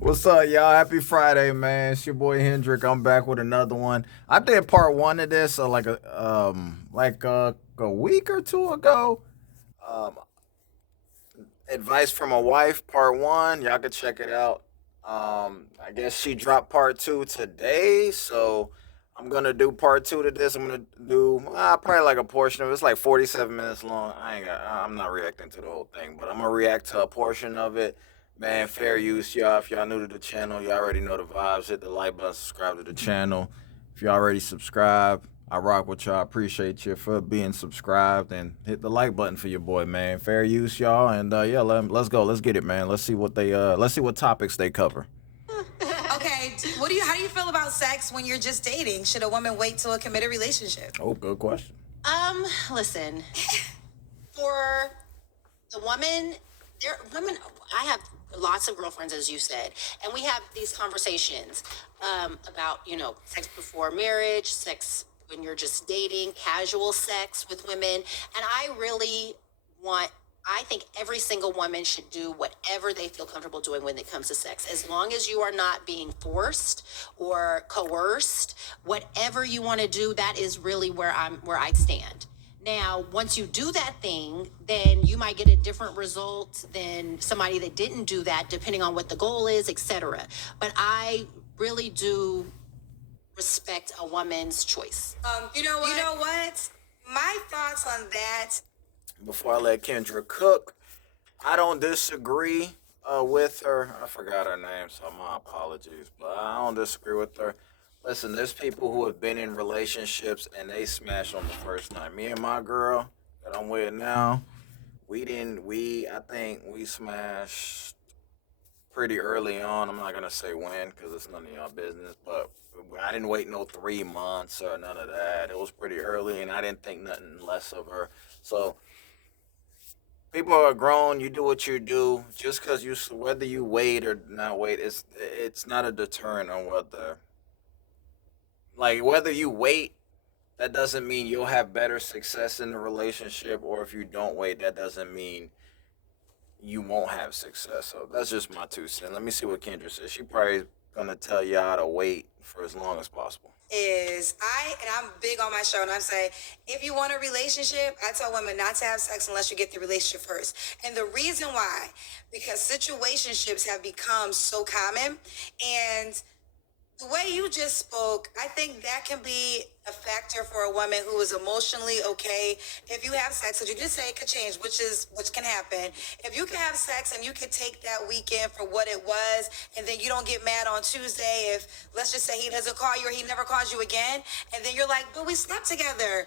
What's up, y'all? Happy Friday, man. It's your boy Hendrick. I'm back with another one. I did part one of this like a week or two ago. Um, Advice from a wife, part one. Y'all can check it out. I guess she dropped part two today, so I'm gonna do part two to this. I'm gonna do probably like a portion of it. It's like 47 minutes long. I'm not reacting to the whole thing, but I'm gonna react to a portion of it. Man, fair use, y'all. If y'all new to the channel, y'all already know the vibes. Hit the like button, subscribe to the channel. If you already subscribed, I rock with y'all. Appreciate you for being subscribed and hit the like button for your boy, man. Fair use, y'all. And yeah, let's go. Let's get it, man. Let's see what topics they cover. Okay, how do you feel about sex when you're just dating? Should a woman wait till a committed relationship? Oh, good question. Listen, for the woman, women. I have lots of girlfriends, as you said, and we have these conversations about sex before marriage, sex when you're just dating, casual sex with women, and I really want. I think every single woman should do whatever they feel comfortable doing when it comes to sex, as long as you are not being forced or coerced. Whatever you want to do, that is really where I stand. Now, once you do that thing, then you might get a different result than somebody that didn't do that, depending on what the goal is, etc. But I really do respect a woman's choice. You know what? My thoughts on that. Before I let Kendra cook, I don't disagree with her. I forgot her name, so my apologies. But I don't disagree with her. Listen, there's people who have been in relationships and they smash on the first night. Me and my girl that I'm with now, we didn't. I think we smashed pretty early on. I'm not gonna say when because it's none of y'all business, but I didn't wait no 3 months or none of that. It was pretty early, and I didn't think nothing less of her. So people are grown. You do what you do. Just because whether you wait or not wait, it's not a deterrent on whether you wait. That doesn't mean you'll have better success in the relationship, or if you don't wait, that doesn't mean you won't have success. So that's just my 2 cents. Let me see what Kendra says. She probably gonna tell y'all to wait for as long as possible. I'm big on my show, and I say, if you want a relationship, I tell women not to have sex unless you get the relationship first. And the reason why, because situationships have become so common, and the way you just spoke, I think that can be a factor for a woman who is emotionally okay. If you have sex, which you just say it could change, which can happen. If you can have sex and you can take that weekend for what it was, and then you don't get mad on Tuesday if, let's just say, he doesn't call you or he never calls you again, and then you're like, but we slept together.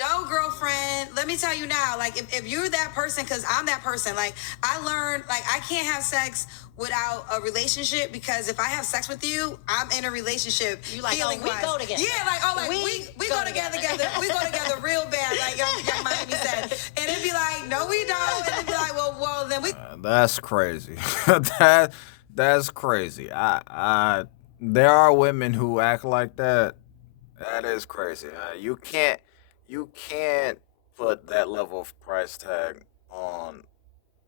No, girlfriend, let me tell you now, like, if you're that person, because I'm that person, like, I learned, like, I can't have sex without a relationship, because if I have sex with you, I'm in a relationship. You like, we go together. Yeah, we go together. We go together real bad, like young Miami said. And it'd be like, no, we don't. And it'd be like, well, then we. That's crazy. That's crazy. There are women who act like that. That is crazy. You can't put that level of price tag on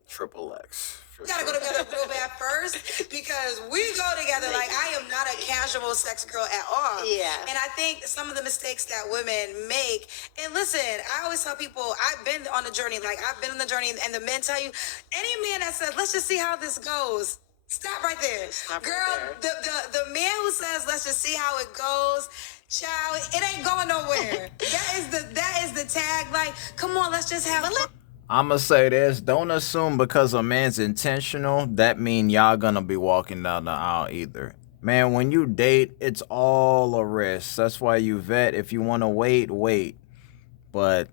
Triple X for We gotta sure. go together real bad first, because we go together. Like, I am not a casual sex girl at all. Yeah. And I think some of the mistakes that women make, and listen, I always tell people, I've been on the journey. Like, I've been on the journey, and the men tell you, any man that says, let's just see how this goes, stop right there. Stop right Girl, there. the man who says, let's just see how it goes, child, it ain't going nowhere. that is the tag. Like, come on, let's just have fun. I'ma say this: don't assume because a man's intentional that mean y'all gonna be walking down the aisle either. Man, when you date, it's all a risk. That's why you vet. If you want to wait, wait. But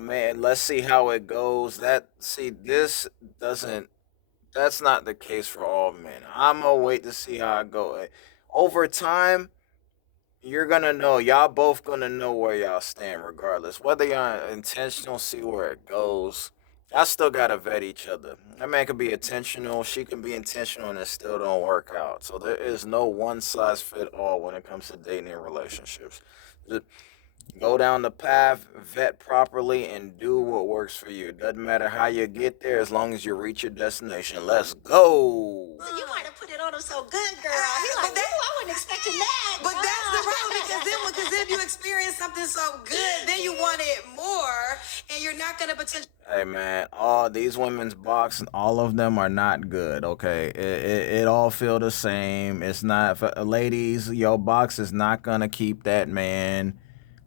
man, let's see how it goes. This doesn't. That's not the case for all men. I'm gonna wait to see how it go. Over time, you're gonna know. Y'all both gonna know where y'all stand, regardless. Whether y'all intentional, see where it goes. Y'all still gotta vet each other. That man could be intentional. She can be intentional, and it still don't work out. So there is no one size fit all when it comes to dating and relationships. Go down the path, vet properly, and do what works for you. Doesn't matter how you get there as long as you reach your destination. Let's go. So you might have put it on him so good, girl. He But like, that- "Ooh, I wasn't expecting that." But that's the problem because if you experience something so good, then you want it more, and you're not gonna potentially. Hey man, all these women's boxing, all of them are not good. Okay, it all feel the same. It's not for ladies. Your box is not gonna keep that man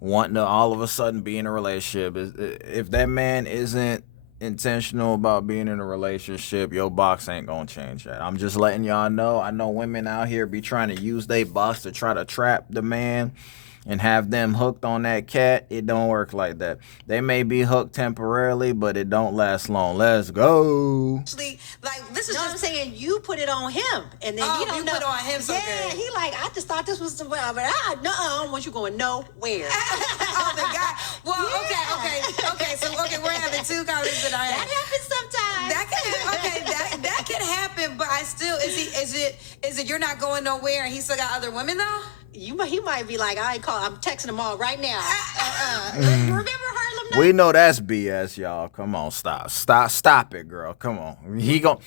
wanting to all of a sudden be in a relationship. If that man isn't intentional about being in a relationship, your box ain't gonna change that. I'm just letting y'all know. I know women out here be trying to use their box to try to trap the man and have them hooked on that cat. It don't work like that. They may be hooked temporarily, but it don't last long. Let's go. Like this is No, I'm just. saying you put it on him, and then Oh, you don't you know. put it on him so yeah, good. he like, I just thought this was the well, but I don't want you going nowhere. Oh, the guy. Well, Yeah. okay. So we're having two conversations. That happens sometimes. That can happen, but I still is it you're not going nowhere and he still got other women though? He might be like, I ain't call. I'm texting them all right now. Remember Harlem Night? We know that's BS, y'all. Come on, stop it, girl. Come on. He gon'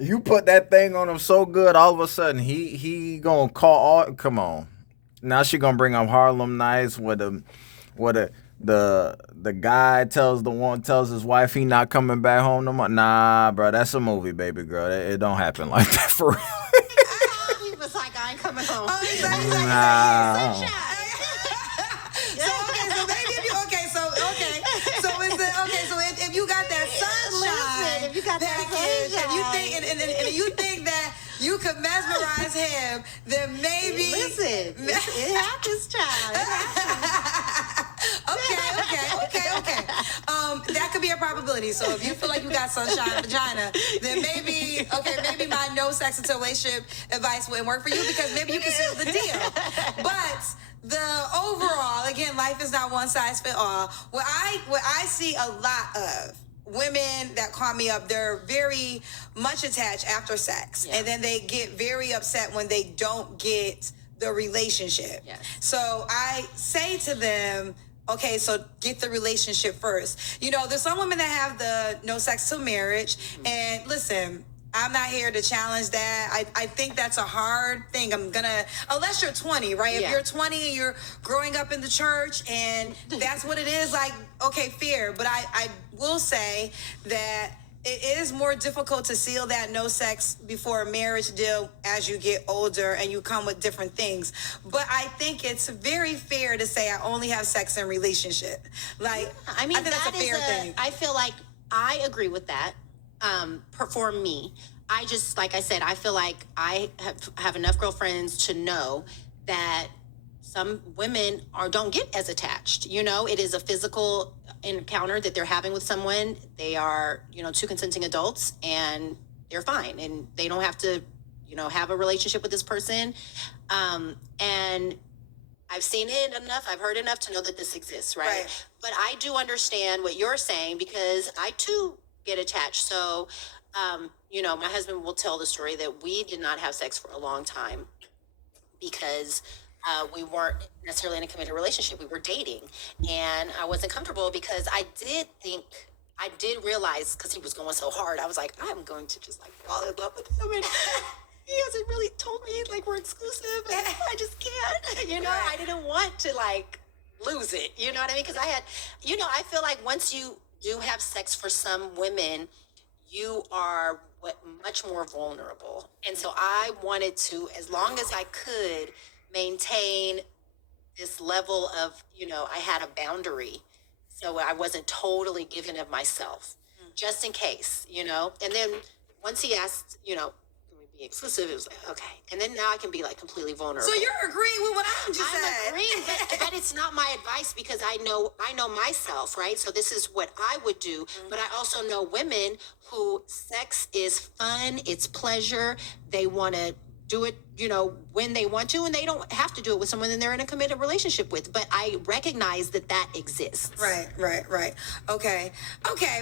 you put that thing on him so good, all of a sudden he gonna call all. Come on. Now she gonna bring up Harlem Nights with the guy tells his wife he not coming back home no more. Nah, bro, that's a movie, baby girl. It don't happen like that for real. He was like, I ain't coming home. Oh, exactly. Nah. So maybe if you so if you got that sunshine Listen, if you got that package and you sunshine. think and you think that you could mesmerize him, then maybe Listen, it happens, child. It happens. Okay. That could be a probability. So if you feel like you got sunshine vagina, then maybe my no sex until relationship advice wouldn't work for you because maybe you can seal the deal. But the overall, again, life is not one size fit all. What I see a lot of women that call me up, they're very much attached after sex, and then they get very upset when they don't get the relationship. Yes. So I say to them, okay, so get the relationship first. You know, there's some women that have the no sex till marriage, and listen, I'm not here to challenge that. I think that's a hard thing. Unless you're 20, right? If Yeah. you're 20 and you're growing up in the church and that's what it is, like, okay, fair. But I will say that it is more difficult to seal that no sex before a marriage deal as you get older and you come with different things. But I think it's very fair to say I only have sex in relationship. Like, I mean, think that's a fair thing. I feel like I agree with that. For me, I just, like I said, I feel like I have enough girlfriends to know that some women don't get as attached. You know, it is a physical encounter that they're having with someone. They are, two consenting adults, and they're fine, and they don't have to, have a relationship with this person. And I've seen it enough, I've heard enough to know that this exists, right? But I do understand what you're saying because I too get attached. So, my husband will tell the story that we did not have sex for a long time because we weren't necessarily in a committed relationship. We were dating, and I wasn't comfortable because I did realize, because he was going so hard, I was like, I'm going to just like fall in love with him. And he hasn't really told me like we're exclusive, and I just can't. I didn't want to like lose it. You know what I mean? Because I had, I feel like once you do have sex, for some women, you are much more vulnerable. And so I wanted to, as long as I could, maintain this level of, I had a boundary. So I wasn't totally giving of myself, just in case, And then once he asked, can we be exclusive? It was like, okay. And then now I can be like completely vulnerable. So you're agreeing with what I just said. I'm agreeing, but it's not my advice because I know myself, right? So this is what I would do. But I also know women who sex is fun, it's pleasure. They want to do it, when they want to, and they don't have to do it with someone that they're in a committed relationship with. But I recognize that that exists. Right. Okay.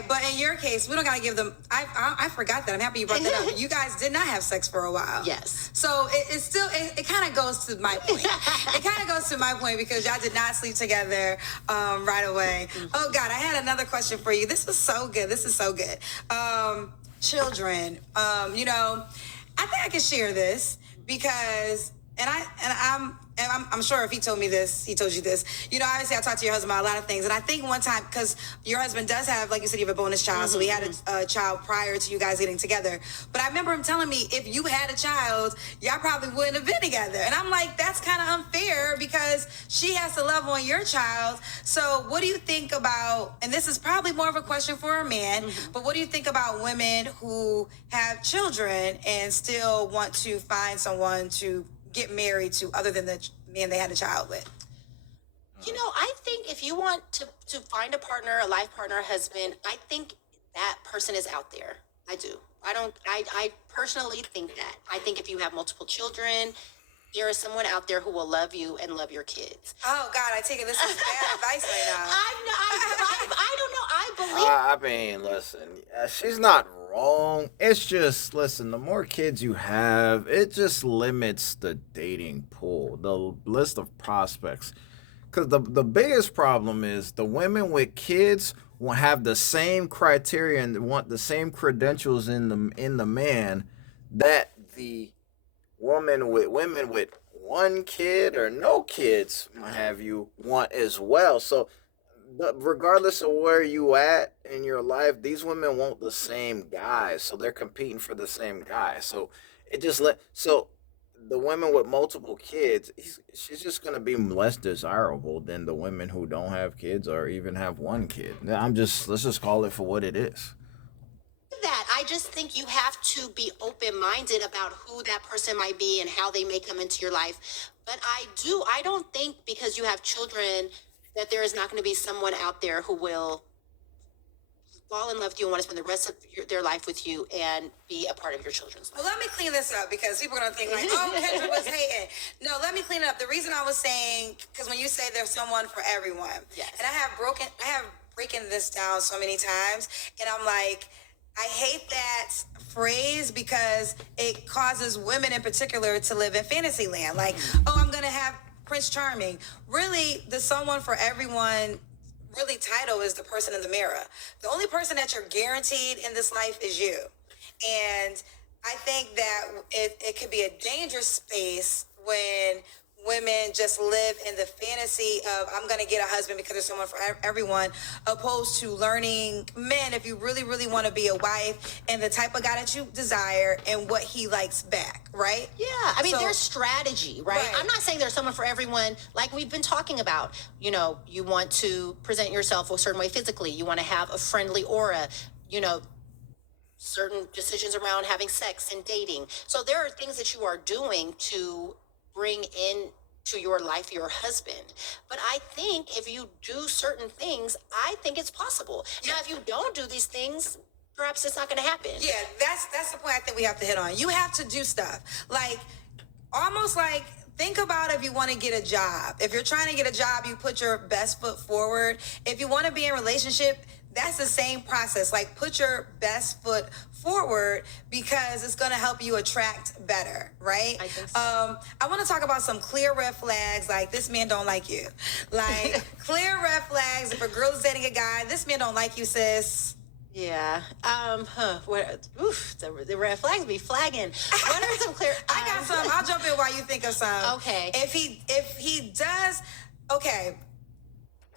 But in your case, we don't gotta give them. I forgot that. I'm happy you brought that up. You guys did not have sex for a while. Yes. So it still it kind of goes to my point. It kind of goes to my point because y'all did not sleep together right away. Oh God, I had another question for you. This was so good. This is so good. Children. I think I can share this because, I'm sure if he told me this, he told you this. Obviously I talked to your husband about a lot of things, and I think one time, because your husband does have, like you said, you have a bonus child, so he had a child prior to you guys getting together. But I remember him telling me if you had a child, y'all probably wouldn't have been together. And I'm like, that's kind of unfair because she has to love on your child. So what do you think about, and this is probably more of a question for a man, but what do you think about women who have children and still want to find someone to get married to other than the man they had a child with? I think if you want to find a partner, a life partner, a husband, I think that person is out there. I do. I personally think that. I think if you have multiple children, there is someone out there who will love you and love your kids. Oh God, I take it this is bad advice right now. I don't know. I believe. Listen, she's not wrong. It's just, listen, the more kids you have, it just limits the dating pool, the list of prospects. Because the biggest problem is the women with kids will have the same criteria and want the same credentials in the man that the women with one kid or no kids, what have you, want as well. So but regardless of where you at in your life, these women want the same guy, so they're competing for the same guy. So it just let so the women with multiple kids, she's just gonna be less desirable than the women who don't have kids or even have one kid. Let's just call it for what it is. That I just think you have to be open-minded about who that person might be and how they may come into your life. But I don't think because you have children that there is not going to be someone out there who will fall in love with you and want to spend the rest of their life with you and be a part of your children's life. Well, let me clean this up because people are going to think like, oh, Kendra was hating. No, let me clean it up. The reason I was saying, because when you say there's someone for everyone, yes. And I have breaking this down so many times, and I'm like, I hate that phrase because it causes women in particular to live in fantasy land. Like, oh, I'm going to have Prince Charming. Really, the someone for everyone really title is the person in the mirror. The only person that you're guaranteed in this life is you. And I think that it could be a dangerous space when women just live in the fantasy of I'm going to get a husband because there's someone for everyone, opposed to learning men if you really, really want to be a wife and the type of guy that you desire and what he likes back, right? Yeah, I mean, there's strategy, right? I'm not saying there's someone for everyone, like we've been talking about. You want to present yourself a certain way physically. You want to have a friendly aura, certain decisions around having sex and dating. So there are things that you are doing to bring in to your life your husband. But I think if you do certain things, I think it's possible. Now, if you don't do these things, perhaps it's not going to happen. Yeah, that's the point I think we have to hit on. You have to do stuff. Like, almost like, think about if you want to get a job. If you're trying to get a job, you put your best foot forward. If you want to be in a relationship, that's the same process. Like, put your best foot forward because it's going to help you attract better, right? I think so. I want to talk about some clear red flags, like this man don't like you. Like, clear red flags. If a girl is dating a guy, this man don't like you, sis. Yeah. The red flags be flagging. What are some clear? I got some. I'll jump in while you think of some. Okay. If he does, okay.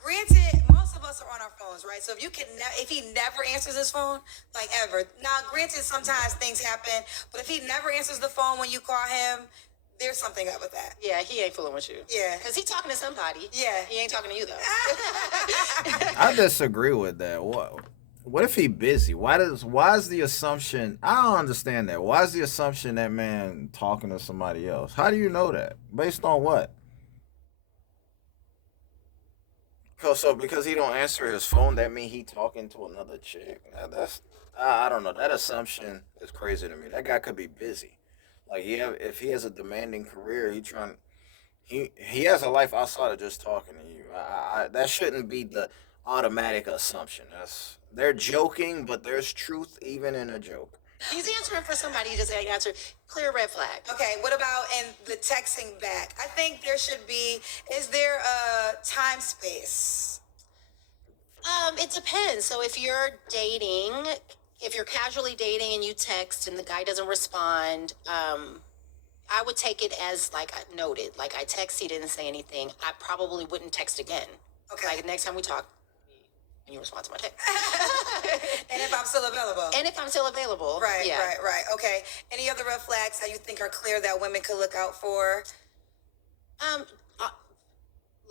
Granted, most of us are on our phones, right? So if he never answers his phone, like ever. Now, granted, sometimes things happen, but if he never answers the phone when you call him, there's something up with that. Yeah, he ain't fooling with you. Yeah. Because he's talking to somebody. Yeah. He ain't talking to you, though. I disagree with that. What if he busy? Why is the assumption? I don't understand that. Why is the assumption that man talking to somebody else? How do you know that? Based on what? So because he don't answer his phone, that mean he talking to another chick. That's I don't know. That assumption is crazy to me. That guy could be busy. Like, yeah, if he has a demanding career, he has a life outside of just talking to you. That shouldn't be the automatic assumption. They're joking, but there's truth even in a joke. He's answering for somebody. He just answered. Clear red flag. Okay, what about in the texting back? I think there should be, is there a time space? It depends. So if you're casually dating and you text and the guy doesn't respond, I would take it as like noted. Like I text, he didn't say anything. I probably wouldn't text again. Okay. Like next time we talk, and you respond to my text. And if I'm still available. And if I'm still available. Right, yeah. right. Okay. Any other red flags that you think are clear that women could look out for? Um, uh,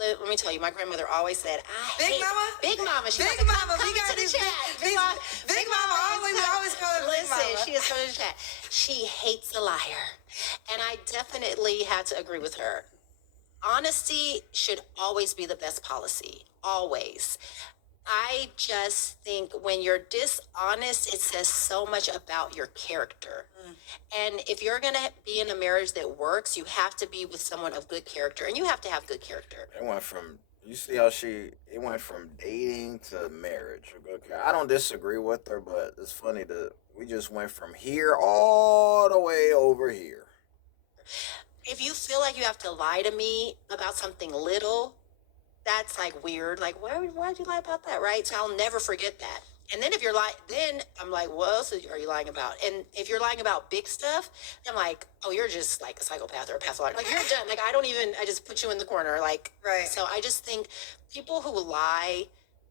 let me tell you, my grandmother always said, Big Mama? Big Mama. She's Big like, Mama, come we got to the these chat. Big Mama, always call her Big Listen, Mama. she is coming to the chat. She hates a liar. And I definitely had to agree with her. Honesty should always be the best policy. Always. I just think when you're dishonest, it says so much about your character. And if you're going to be in a marriage that works, you have to be with someone of good character, and you have to have good character. It went from you see how it went from dating to marriage. Okay, I don't disagree with her, but it's funny that we just went from here all the way over here. If you feel like you have to lie to me about something little, that's like weird. Like, why'd you lie about that, right? So I'll never forget that. And then if you're lying, then I'm like, what else are you lying about? And if you're lying about big stuff, I'm like, oh, you're just like a psychopath or a pathologist. Like, you're done. Like, I just put you in the corner. Like, Right. So I just think people who lie,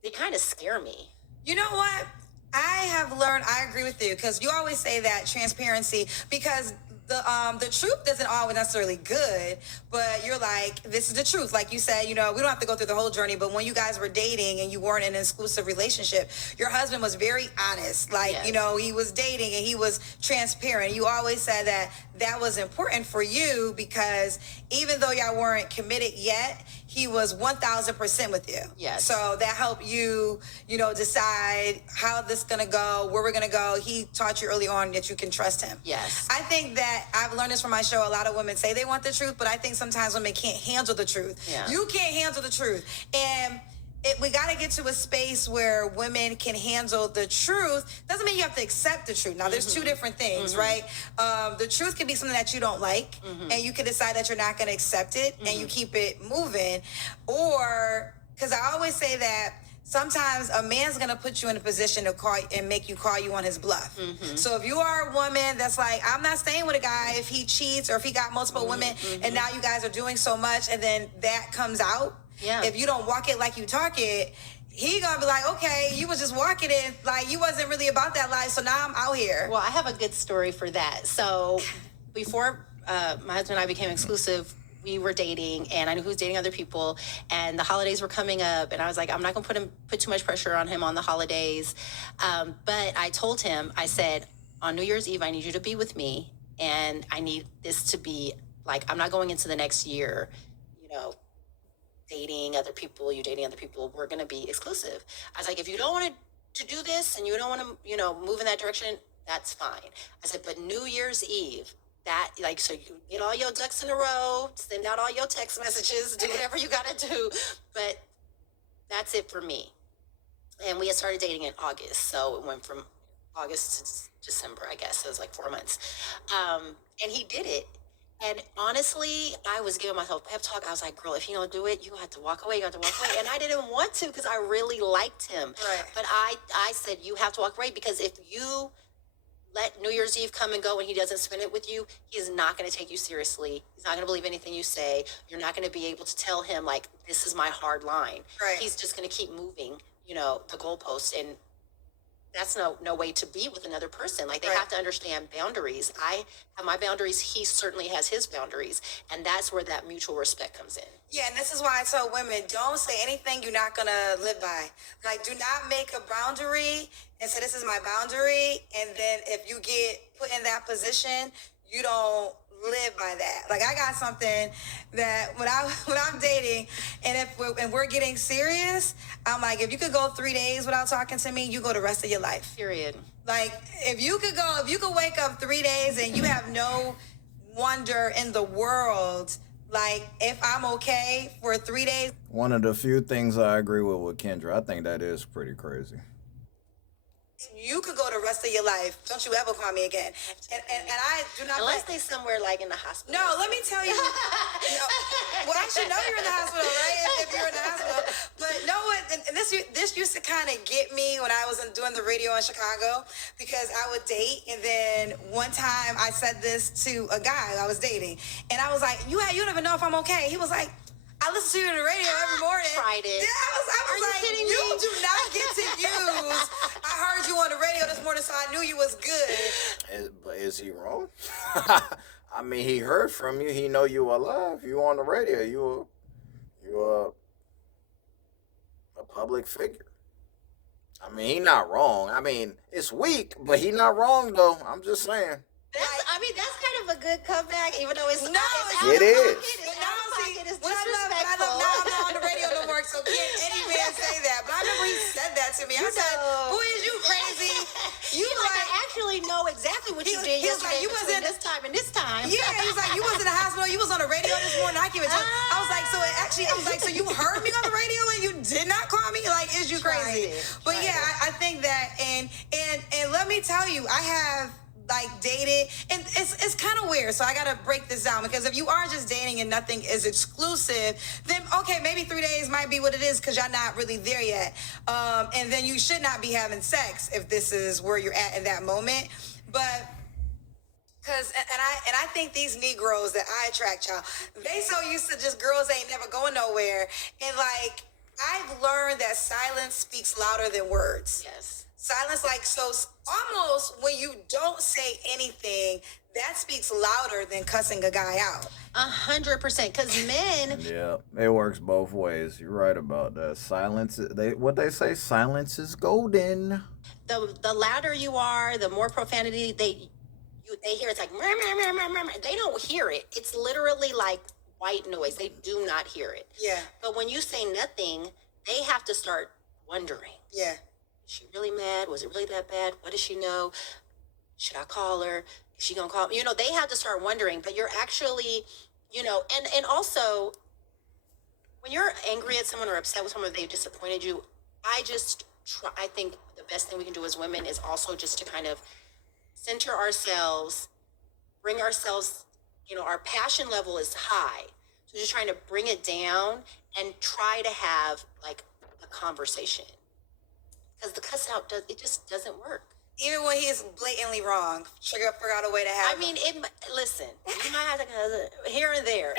they kind of scare me. You know what? I have learned, I agree with you, because you always say that transparency, because the truth doesn't always necessarily good, but you're like, this is the truth. Like you said, we don't have to go through the whole journey, but when you guys were dating and you weren't in an exclusive relationship, your husband was very honest. Like, Yes. He was dating and he was transparent. You always said that was important for you because even though y'all weren't committed yet, he was 1,000% with you. Yes. So that helped you, decide how this is going to go, where we're going to go. He taught you early on that you can trust him. Yes. I think that I've learned this from my show. A lot of women say they want the truth, but I think sometimes women can't handle the truth. Yeah. You can't handle the truth. And we got to get to a space where women can handle the truth. Doesn't mean you have to accept the truth. Now, there's two different things, right? The truth can be something that you don't like, and you can decide that you're not going to accept it, and you keep it moving. Or, because I always say that sometimes a man's going to put you in a position to call and make you call you on his bluff. So if you are a woman that's like, I'm not staying with a guy if he cheats or if he got multiple women, and now you guys are doing so much, and then that comes out. Yeah. If you don't walk it like you talk it, he gonna be like, okay, you was just walking it like you wasn't really about that life, so now I'm out here. Well, I have a good story for that. So before my husband and I became exclusive, we were dating, and I knew he was dating other people, and the holidays were coming up, and I was like, I'm not gonna put too much pressure on him on the holidays. But I told him, I said, on New Year's Eve, I need you to be with me, and I need this to be like, I'm not going into the next year, dating other people, you dating other people, we're going to be exclusive. I was like, if you don't want to do this and you don't want to, move in that direction, that's fine. I said, but New Year's Eve, so you get all your ducks in a row, send out all your text messages, do whatever you got to do. But that's it for me. And we had started dating in August. So it went from August to December, I guess. So it was like 4 months. And he did it. And honestly, I was giving myself a pep talk. I was like, girl, if you don't do it, you have to walk away. You have to walk away. And I didn't want to because I really liked him. Right. But I said, you have to walk away because if you let New Year's Eve come and go and he doesn't spend it with you, he is not going to take you seriously. He's not going to believe anything you say. You're not going to be able to tell him, like, this is my hard line. Right. He's just going to keep moving, the goalpost. And that's no way to be with another person. Like, they Right. have to understand boundaries. I have my boundaries. He certainly has his boundaries. And that's where that mutual respect comes in. Yeah, and this is why I tell women, don't say anything you're not gonna live by. Like, do not make a boundary and say, this is my boundary, and then if you get put in that position, you don't live by that. Like, I got something that when I'm dating, and we're getting serious, I'm like, if you could go 3 days without talking to me, you go the rest of your life. Period. Like, if you could wake up 3 days and you have no wonder in the world, like, if I'm okay for 3 days. One of the few things I agree with Kendra. I think that is pretty crazy. You could go the rest of your life. Don't you ever call me again. And I do not. Unless they somewhere like in the hospital. No, let me tell you. Well, I should know you're in the hospital, right? If you're in the hospital. But no, and this used to kind of get me when I was doing the radio in Chicago, because I would date, and then one time I said this to a guy I was dating, and I was like, you don't even know if I'm okay. He was like, I listen to you on the radio every morning. Tried it. Yeah, I was Are you like, kidding you me? do not get to use. I heard you on the radio this morning, so I knew you was good. But is he wrong? I mean, he heard from you. He know you alive. You on the radio. You a public figure. I mean, he not wrong. I mean, it's weak, but he not wrong though. I'm just saying. That's kind of a good comeback, even though it's No, out it of is. pocket. But It's now, out of see, pocket. It's what I love, disrespectful. now I'm not on the radio no more, so can't any man say that. But I remember he said that to me. I said, boy, is you crazy? You He's like, I actually know exactly what you did he was like, yesterday you was between in this time and this time. yeah, he was like, you was in the hospital, you was on the radio this morning. I can't even tell. I was like, so it actually, I was like, so you heard me on the radio and you did not call me? Like, is you crazy? But yeah, I think that, and let me tell you, I have like dated, and it's kind of weird, so I gotta break this down, because if you are just dating and nothing is exclusive, then okay, maybe 3 days might be what it is, because y'all not really there yet, and then you should not be having sex if this is where you're at in that moment. But because and I think these Negroes that I attract, y'all, they so used to just girls ain't never going nowhere, and like I've learned that silence speaks louder than words. Yes. Silence, like, so almost when you don't say anything, that speaks louder than cussing a guy out. 100%. Because men, Yeah, it works both ways. You're right about that. Silence. What they say. Silence is golden. the louder you are, the more profanity they hear. It's like, meh, meh, meh, meh, meh, meh. They don't hear it. It's literally like white noise. They do not hear it. Yeah, But when you say nothing, they have to start wondering. yeah. Is she really mad? Was it really that bad? What does she know? Should I call her? Is she gonna call me? They have to start wondering. But you're actually, and also when you're angry at someone or upset with someone, they've disappointed you. I think the best thing we can do as women is also just to kind of center ourselves, bring ourselves, our passion level is high. So just trying to bring it down and try to have like a conversation. Because the cuss out just doesn't work. Even when he's blatantly wrong, figure out a way to have. I mean, listen, you might have to cuss here and there.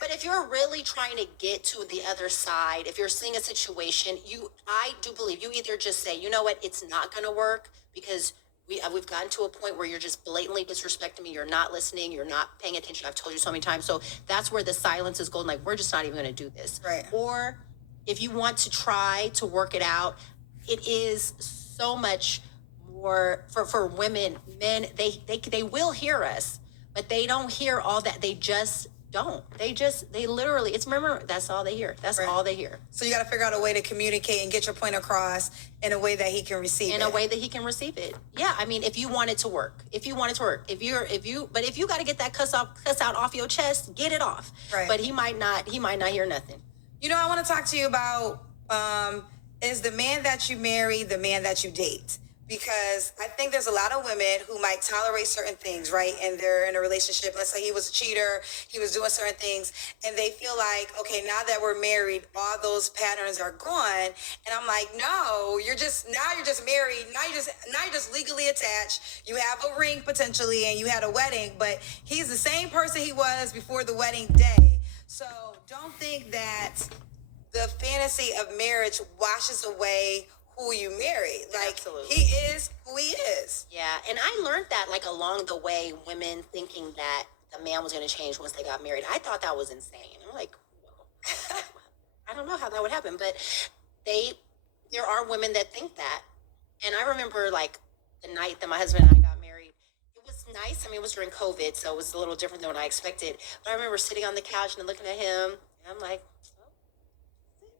But if you're really trying to get to the other side, if you're seeing a situation, I do believe you either just say, you know what, it's not going to work, because we've gotten to a point where you're just blatantly disrespecting me. You're not listening. You're not paying attention. I've told you so many times. So that's where the silence is golden. Like, we're just not even going to do this. Right. Or if you want to try to work it out, it is so much more for women. Men, they will hear us, but they don't hear all that. They just don't. They literally, remember, that's all they hear. That's Right. all they hear. So you got to figure out a way to communicate and get your point across in a way that he can receive it. In a way that he can receive it. Yeah, I mean, if you want it to work, but if you got to get that cuss out off your chest, get it off. Right. But he might not hear nothing. I want to talk to you about, is the man that you marry the man that you date? Because I think there's a lot of women who might tolerate certain things, right? And they're in a relationship. Let's say he was a cheater, he was doing certain things, and they feel like, okay, now that we're married, all those patterns are gone. And I'm like, no, you're just married. Now you're just legally attached. You have a ring potentially, and you had a wedding, but he's the same person he was before the wedding day. So don't think that the fantasy of marriage washes away who you marry. Like, Absolutely. he is who he is. Yeah, and I learned that like along the way, women thinking that the man was going to change once they got married. I thought that was insane. I'm like, whoa. I don't know how that would happen, but there are women that think that. And I remember like the night that my husband and I got married, it was nice. I mean, it was during COVID, so it was a little different than what I expected. But I remember sitting on the couch and looking at him, and I'm like,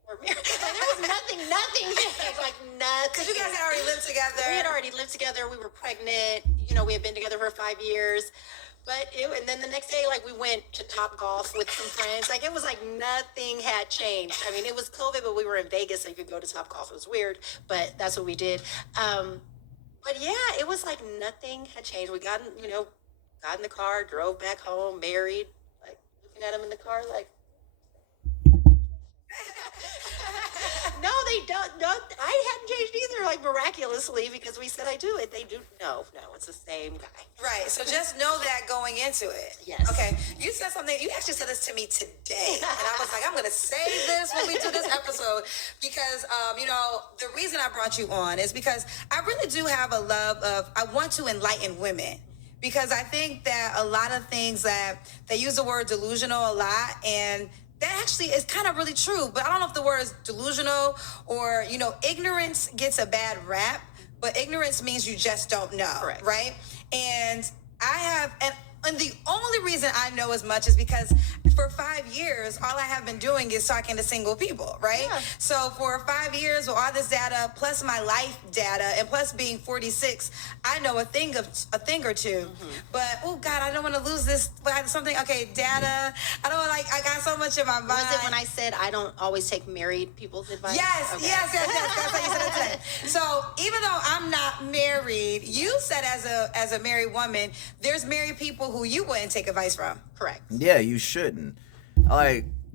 we're married. Like, there was nothing, like nothing. Because you guys had already lived together. We had already lived together. We were pregnant. We had been together for 5 years. And then the next day, like, we went to Top Golf with some friends. Like, it was like nothing had changed. I mean, it was COVID, but we were in Vegas, so you could go to Top Golf. It was weird, but that's what we did. But yeah, it was like nothing had changed. We got in the car, drove back home, married, like looking at him in the car, like, no, they don't. No, I hadn't changed either, like miraculously, because we said I do it. They do. No, it's the same guy. Right. So just know that going into it. Yes. Okay. You said something. You actually said this to me today, and I was like, I'm gonna say this when we do this episode because, the reason I brought you on is because I really do have a love of. I want to enlighten women. Because I think that a lot of things that they use the word delusional a lot, and that actually is kind of really true. But I don't know if the word is delusional or, ignorance gets a bad rap, but ignorance means you just don't know. Correct. Right? And and the only reason I know as much is because for 5 years, all I have been doing is talking to single people, right? Yeah. So for 5 years, with all this data, plus my life data, and plus being 46, I know a thing or two. Mm-hmm. But oh God, I don't want to lose this. Something. Okay, data. I don't I got so much in my mind. Was it when I said I don't always take married people's advice? Yes, Okay. yes. That's how you said it today. So even though I'm not married, you said as a married woman, there's married people who you wouldn't take advice from. Correct. Yeah, you shouldn't.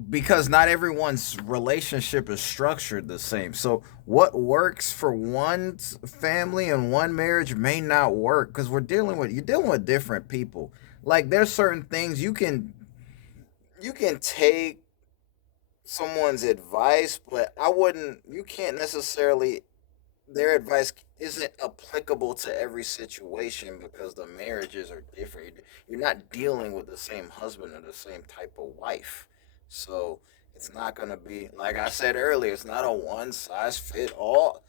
Because not everyone's relationship is structured the same. So what works for one family and one marriage may not work because you're dealing with different people. Like there's certain things you can take someone's advice, but you can't necessarily, their advice isn't applicable to every situation because the marriages are different. You're not dealing with the same husband or the same type of wife. So it's not going to be, like I said earlier, it's not a one size fit all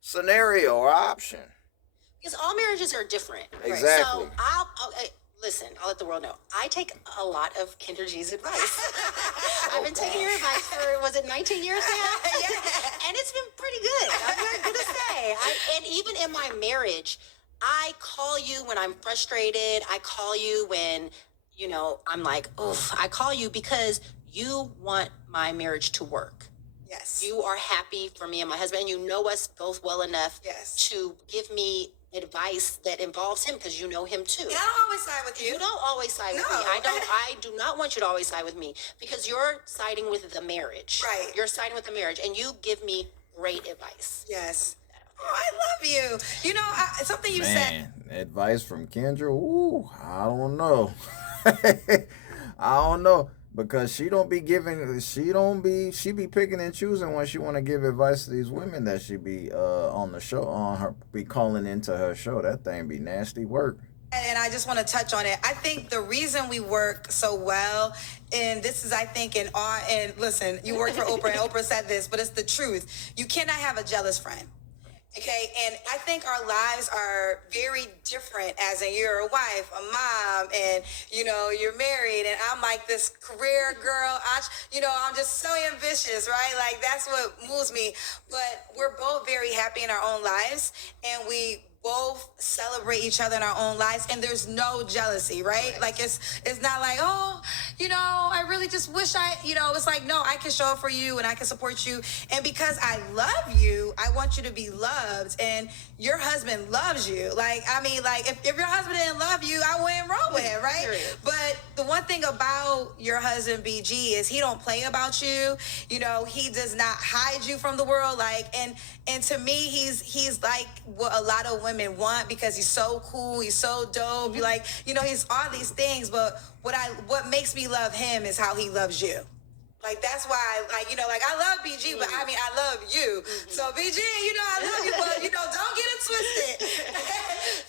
scenario or option. Because all marriages are different. Exactly. So listen, I'll let the world know. I take a lot of Kendra G's advice. I've been taking your advice for, was it 19 years now? Yeah. And it's been pretty good. I'm not going to say. And even in my marriage, I call you when I'm frustrated. I call you when, I'm like, oof. I call you because you want my marriage to work. Yes. You are happy for me and my husband. You know us both well enough to give me advice that involves him because you know him too. And I don't always side with you. You don't always side with me. I do not want you to always side with me because you're siding with the marriage. Right. You're siding with the marriage and you give me great advice. Yes. Oh, I love you. Something you said. Advice from Kendra? Ooh, I don't know. I don't know. Because she be picking and choosing when she want to give advice to these women that she be on the show, be calling into her show. That thing be nasty work. And I just want to touch on it. I think the reason we work so well, and this is, I think, and listen, you work for Oprah, and Oprah said this, but it's the truth. You cannot have a jealous friend. Okay, and I think our lives are very different as in you're a wife, a mom, and, you're married, and I'm like this career girl. I'm just so ambitious, right? Like, that's what moves me. But we're both very happy in our own lives, and we both celebrate each other in our own lives, and there's no jealousy, right? Like it's not like, I really just wish it's like, no, I can show up for you and I can support you, and because I love you, I want you to be loved, and your husband loves you. Like, I mean, like if your husband didn't love you, I wouldn't roll with him, right? Period. But the one thing about your husband, BG, is he don't play about you. He does not hide you from the world. Like, and to me, he's like what a lot of women want because he's so cool, he's so dope. You like, he's all these things. But what makes me love him is how he loves you. Like, that's why, I love BG, but I mean, I love you. Mm-hmm. So BG, I love you, but don't get it twisted.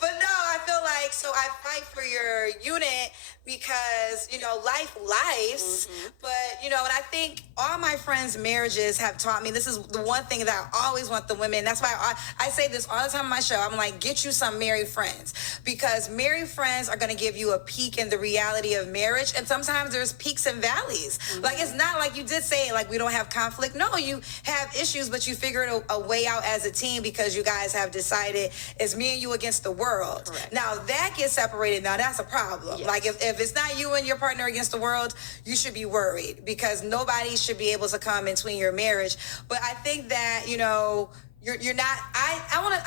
But no, I feel like, so I fight for your unit because life lives. But and I think all my friends' marriages have taught me, this is the one thing that I always want the women. That's why I say this all the time on my show. I'm like, get you some married friends, because married friends are going to give you a peek in the reality of marriage. And sometimes there's peaks and valleys. Like, it's not like you did say, like, we don't have conflict. No, you have issues, but you figure a way out as a team, because you guys have decided it's me and you against the world. Correct. Now that gets separated. Now that's a problem. Yes. Like, if it's not you and your partner against the world, you should be worried, because nobody should be able to come between your marriage. But I think that you're not. I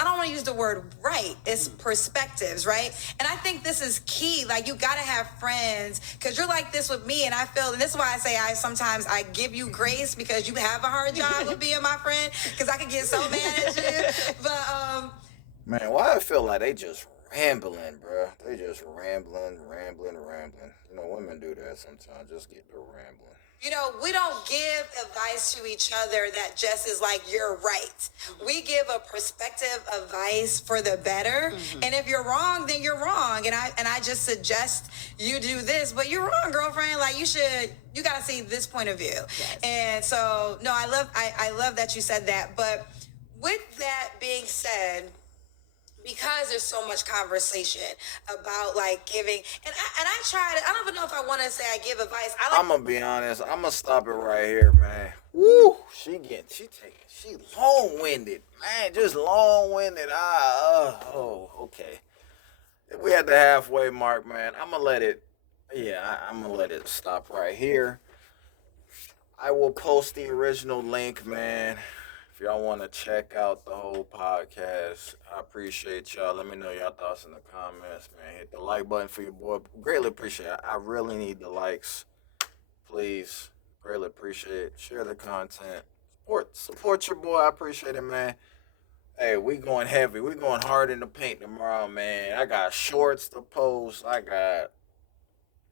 don't want to use the word right. It's perspectives, right? And I think this is key. Like, you gotta have friends, because you're like this with me, and I feel, and this is why I say sometimes I give you grace, because you have a hard job of being my friend, because I can get so mad at you. But Man, why I feel like they just rambling, bro. They just rambling. Women do that sometimes. Just get to rambling. We don't give advice to each other that just is like, you're right. We give a perspective advice for the better. And if you're wrong, then you're wrong. And I just suggest you do this, but you're wrong, girlfriend. Like, you got to see this point of view. Yes. And so, no, I love that you said that. But with that being said, because there's so much conversation about, like, giving, and I try to, I don't even know if I want to say I give advice. I'm gonna be honest. I'm gonna stop it right here, man. Woo! She long-winded, man. Just long-winded. Okay. If we at the halfway mark, man, I'm gonna let it. Yeah, I'm gonna let it stop right here. I will post the original link, man. If y'all want to check out the whole podcast, I appreciate y'all. Let me know your thoughts in the comments, man. Hit the like button for your boy. Greatly appreciate it. I really need the likes. Please. Greatly appreciate it. Share the content. Support your boy. I appreciate it, man. Hey, we going heavy. We going hard in the paint tomorrow, man. I got shorts to post. I got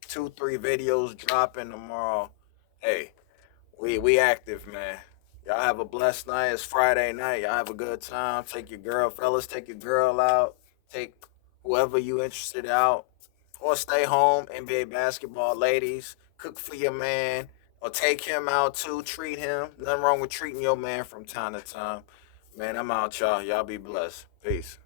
2, 3 videos dropping tomorrow. Hey, we active, man. Y'all have a blessed night. It's Friday night. Y'all have a good time. Take your girl, fellas. Take your girl out. Take whoever you interested out. Or stay home. NBA basketball, ladies. Cook for your man. Or take him out too. Treat him. Nothing wrong with treating your man from time to time. Man, I'm out, y'all. Y'all be blessed. Peace.